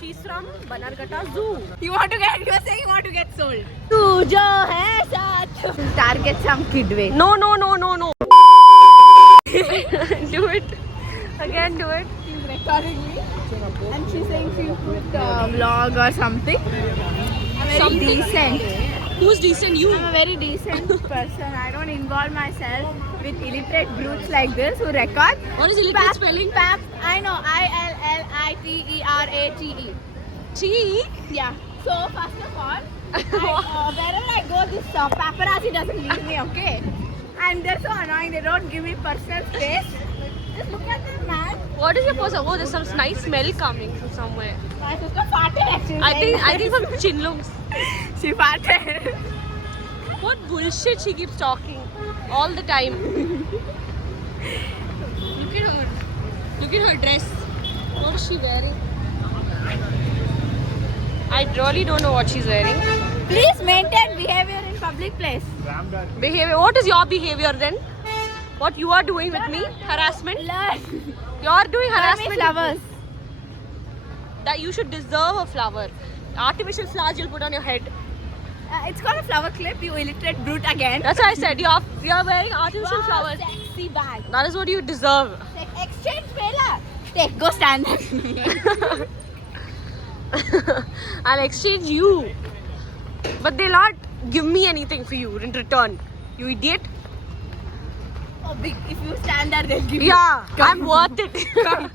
She's from Bannerghatta Zoo. You are saying you want to get sold. तू जो है साथ. Target some kid way. No. Do it. Again, do it. She's recording me. And she's saying she'll put vlog or something. I'm very decent. Who's decent? You. I'm a very decent person. I don't involve myself with illiterate brutes like this who record. What is illiterate spelling? I know. ILLITERATE. T. Yeah. So first of all, wherever I go, this paparazzi doesn't leave me. Okay. And they're so annoying. They don't give me personal space. Just look at this man. What is your person? Oh, there's some nice smell coming from somewhere. My sister farted actually. I think from Chinlungs. She farted. What bullshit she keeps talking all the time. Look at her. Look at her dress. What is she wearing? I really don't know what she's wearing. Please maintain behavior in public place. Behavior. What is your behavior then? What you are doing with me? Harassment? Learn. You are doing harassment. Flowers. That you should deserve a flower. Artificial flowers you'll put on your head. It's called a flower clip, you illiterate brute again. That's what I said. You are wearing artificial flowers. Sexy bag. That is what you deserve. Exchange Bella. Take, go stand there. I'll exchange you. But they'll not give me anything for you in return. You idiot. Oh, big. If you stand there, they'll give Yeah, you. I'm worth it.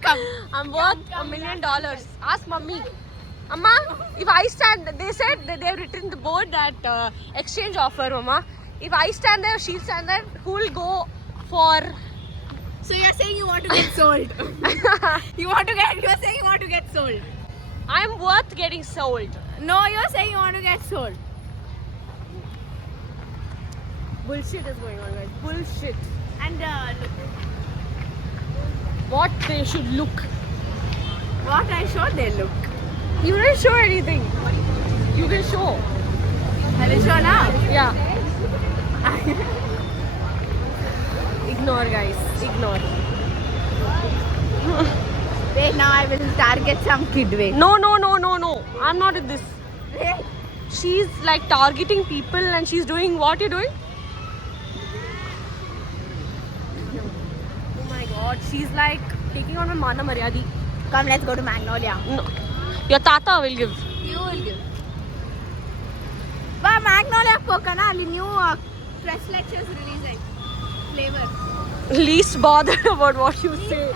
Come. I'm worth $1 million. Ask mommy. Amma, if I stand, they said that they've written the board that exchange offer, Mama. If I stand there, she'll stand there, who will go for... So you're saying you want to get sold. You're saying you want to get sold. I'm worth getting sold. No, you're saying you want to get sold. Bullshit is going on, guys. Bullshit. And look. What they should look. What I showed, they look. You didn't show anything. You can show. I will show now. Yeah. Ignore, guys. Ignore. Wait, now I will target some kid way. No. I'm not in this. She's like targeting people and she's doing what you're doing? Oh my god, she's like taking on my mana maryadi. Come, let's go to Magnolia. No. Your tata will give. You will give. But Magnolia Kokana, the new fresh lectures releasing flavor. Least bothered about what you say.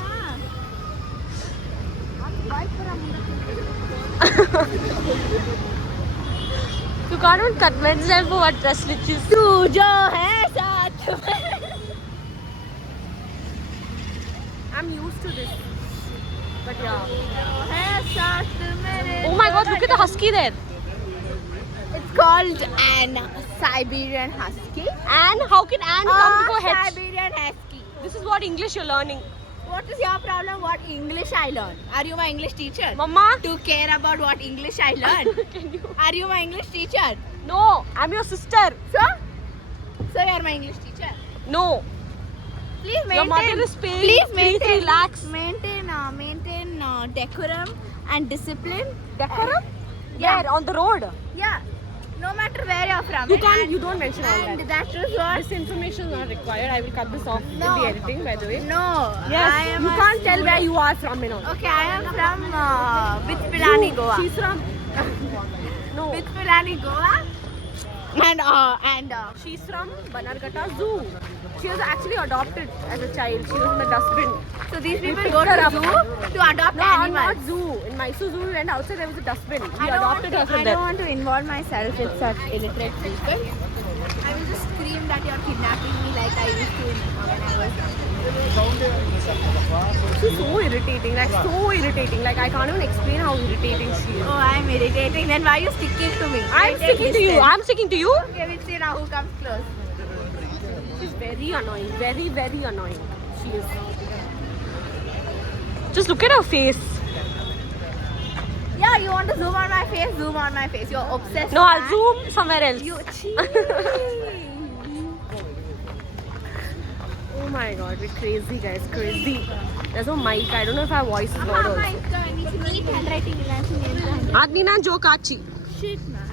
You can't even convince them for what dress is. तू जो है साथ में. I'm used to this. But yeah. है साथ मेरे. Oh my god, look at the husky there. It's called an Siberian Husky. Anne? How can Anne come before H? Siberian Husky. This is what English you're learning. What is your problem? What English I learn? Are you my English teacher? Mama? To care about what English I learn? Can you? Are you my English teacher? No, I'm your sister. So you are my English teacher. No. Please maintain. Your mother is paying Please maintain. 3 lakhs. Maintain decorum and discipline. Decorum? Yeah. Where? On the road? Yeah. No matter where you're from. You can't. You don't mention all And that. that is what. This information is not required. I will cut this off No. in the editing, by the way. No. Yes. I am You a can't tell where student. you are from and all. Okay, I am from Bitpilani, Goa. She's from. No. Bitpilani, Goa. And She's from Bannerghatta Zoo. She was actually adopted as a child. She was in the dustbin. so these people picked go to her up. zoo to adopt No, animals. not zoo. In Mysore Zoo, we went outside. There was a dustbin. We I don't want adopted to- her from I there. don't want to involve myself with such illiterate people. I will just scream that you're kidnapping me like I used to when I was young. She's so irritating. Like so irritating. Like I can't even explain how irritating she is. Oh, I'm irritating. Then why are you sticking to me? I'm sticking to you. I'm sticking to you. Okay, we'll see now who comes close. She's very annoying. Very, very annoying. She is. Just look at her face. Yeah, you want to zoom on my face? Zoom on my face. You're obsessed. No, I'll man. zoom somewhere else. You Oh my god, we're crazy guys, crazy. There's no mic. I don't know if our voice is loud also. handwriting आदमी ना जो काची Shit, man.